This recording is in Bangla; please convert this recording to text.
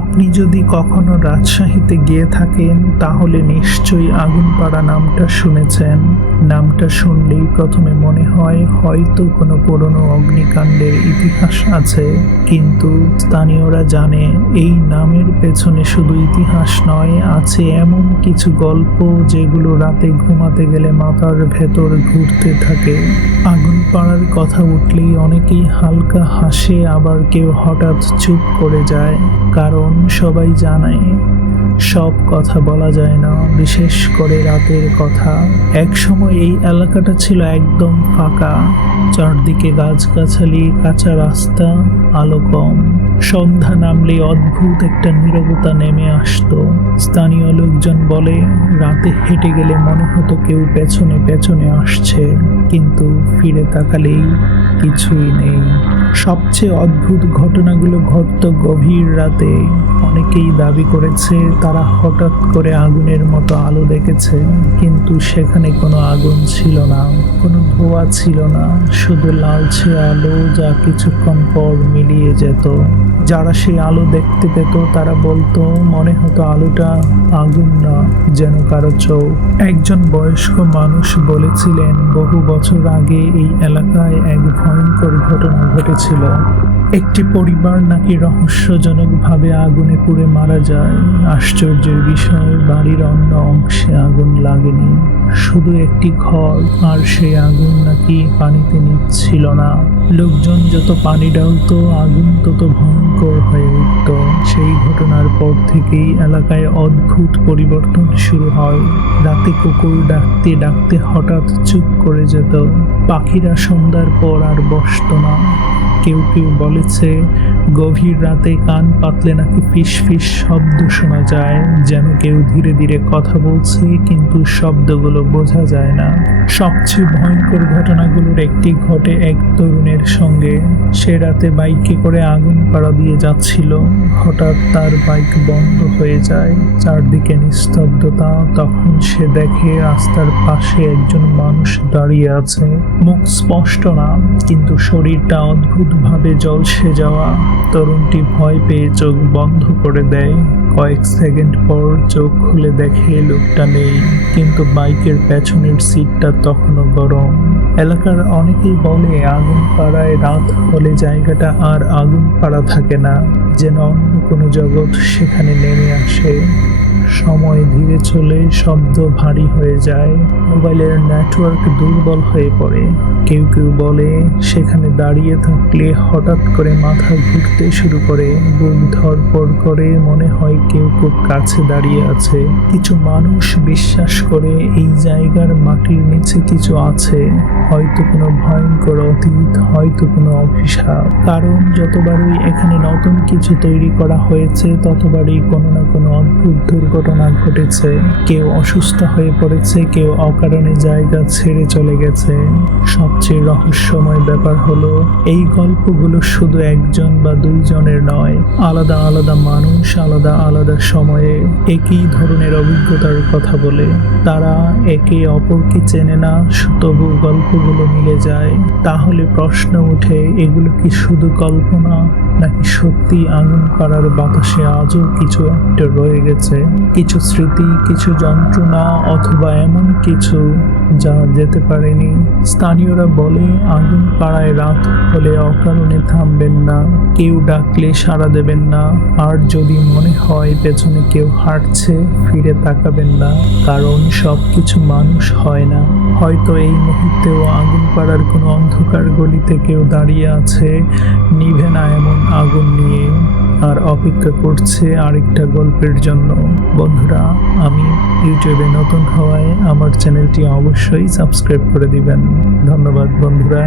আপনি যদি কখনো রাজশাহীতে গিয়ে থাকেন তাহলে নিশ্চয়ই আগুনপাড়া নামটা শুনেছেন। নামটা শুনলেই প্রথমে মনে হয় হয়তো কোনো পুরনো অগ্নিকাণ্ডের ইতিহাস আছে, কিন্তু স্থানীয়রা জানে এই নামের পেছনে শুধু ইতিহাস নয়, আছে এমন কিছু গল্প যেগুলো রাতে ঘুমাতে গেলে মাথার ভেতর ঘুরতে থাকে। আগুন পাড়ার কথা উঠলেই অনেকেই হালকা হাসে, আবার কেউ হঠাৎ চুপ করে যায়, কারণ সবাই জানায় সব কথা বলা যায় না, বিশেষ করে রাতের কথা। এক সময় এই এলাকাটা ছিল একদম ফাঁকা, চারদিকে গাছগাছালি, কাঁচা রাস্তা, আলো কম। সন্ধ্যা নামলে অদ্ভুত একটা নীরবতা নেমে আসতো। স্থানীয় লোকজন বলে, রাতে হেঁটে গেলে মনে হতো কেউ পেছনে পেছনে আসছে, কিন্তু ফিরে তাকালেই কিছুই নেই। সবচেয়ে অদ্ভুত ঘটনাগুলো ঘটত গভীর রাতে। অনেকেই দাবি করেছে, তারা হঠাৎ করে আগুনের মতো আলো দেখেছে, কিন্তু সেখানে কোনো আগুন ছিল না, কোনো ধোয়া ছিল না, শুধু লালচে আলো যা কিছুক্ষণ পর মিলিয়ে যেত। যারা সেই আলো দেখতে পেত, তারা বলতো, মনে হতো আলোটা আগুন না, যেন কারও চোখ। একজন বয়স্ক মানুষ বলেছিলেন, বহু বছর আগে এই এলাকায় এক ভয়ঙ্কর ঘটনা ঘটেছিল। একটি পরিবার নাকি রহস্যজনকভাবে আগুনে পুড়ে মারা যায়। আশ্চর্যের বিষয়, বাড়ির অন্য অংশে আগুন লাগেনি। শুধু একটি ঘর, আর সেই আগুন নাকি পানিতে নিচ্ছিল না। লোকজন যত পানি ডালতো আগুন তত ভয়ঙ্কর হয়ে উঠত। সেই ঘটনার পর থেকেই এলাকায় অদ্ভুত পরিবর্তন শুরু হয়। রাতে কুকুর ডাকতে ডাকতে হঠাৎ চুপ করে যেত। পাখিরা সন্ধ্যার পর আর বসতো না। কেউ কেউ বলেছে গভীর রাতে কান পাতলে নাকি ফিস ফিস শব্দ শোনা যায়, যেন কেউ ধীরে ধীরে কথা বলছে, কিন্তু শব্দগুলো বোঝা যায় না। সবচেয়ে ভয়ঙ্কর ঘটনাগুলোর একটি ঘটে এক তরুণের সঙ্গে। সে রাতে বাইকে করে আগুন পাড়া দিয়ে যাচ্ছিল। হঠাৎ তার বাইক বন্ধ হয়ে যায়। চারদিকে নিস্তব্ধতা। তখন সে দেখে রাস্তার পাশে একজন মানুষ দাঁড়িয়ে আছে। মুখ স্পষ্ট না, কিন্তু শরীরটা অদ্ভুতভাবে জলসে যাওয়া। তরুণটি ভয় পেয়ে চোখ বন্ধ করে দেয়। কয়েক সেকেন্ড পর চোখ খুলে দেখে লোকটা নেই, কিন্তু বাইকের পেছনের সিটটা তখনও গরম। এলাকার অনেকেই বলে, আগুন পাড়ায় রাত হলে জায়গাটা আর আগুন পাড়া থাকে না, যেন অন্য কোনো জগৎ সেখানে নেমে আসে। সময় ধীরে চলে শব্দ ভারী হয়ে যায়। মোবাইলের নেটওয়ার্ক দুর্বল হয়ে পড়ে। কেউ কেউ বলে, সেখানে দাঁড়িয়ে থাকলে হঠাৎ করে মাথা ঘুরতে শুরু করে। বুক ধরপড় করে মনে হয় কেউ খুব কাছে দাঁড়িয়ে আছে। কিছু মানুষ বিশ্বাস করে এই জায়গার মাটির নিচে কিছু আছে। হয়তো কোনো ভয়ঙ্কর অতীত, হয়তো কোনো অভিশাপ। কারণ যতবারই এখানে নতুন কিছু তৈরি করা হয়েছে, ততবারই কোনো না কোনো অদ্ভুত দুর্ঘটনা ঘটেছে। কেউ অসুস্থ হয়ে পড়েছে, কেউ অকারণে জায়গা ছেড়ে চলে গেছে। সবচেয়ে রহস্যময় ব্যাপার হলো, এই গল্পগুলো শুধু একজন বা দুইজনের নয়, আলাদা আলাদা মানুষ, আলাদা আলাদা সময়ে একই ধরনের অভিজ্ঞতার কথা বলে। তারা একে অপরকে চেনে না, তবু গল্পগুলো মিলে যায়। তাহলে প্রশ্ন উঠে, এগুলো কি শুধু কল্পনা? নাকি সত্যি আগুন পাড়ার বাতাসে আজও কিছু একটা রয়ে গেছে? কিছু স্মৃতি, কিছু যন্ত্রণা অথবা এমন কিছু যা যেতে পারেনি? স্থানীয়রা বলে, আগুন পাড়ায় রাত হলে অকারণে থামবেন না। কেউ ডাকলে সাড়া দেবেন না। আর যদি মনে হয় পেছনে কেউ হাঁটছে, ফিরে তাকাবেন না। কারণ সব কিছু মানুষ হয় না। হয়তো এই মুহূর্তেও আগুন পাড়ার কোনো অন্ধকার গলিতে কেউ দাঁড়িয়ে আছে। নিভে না এমন আগুন নিয়ে আর অপেক্ষা করছে আরেকটা গল্পের জন্য। বন্ধুরা, আমি ইউটিউবে নতুন হওয়ায় আমার চ্যানেলটি অবশ্যই সাবস্ক্রাইব করে দিবেন। ধন্যবাদ বন্ধুরা।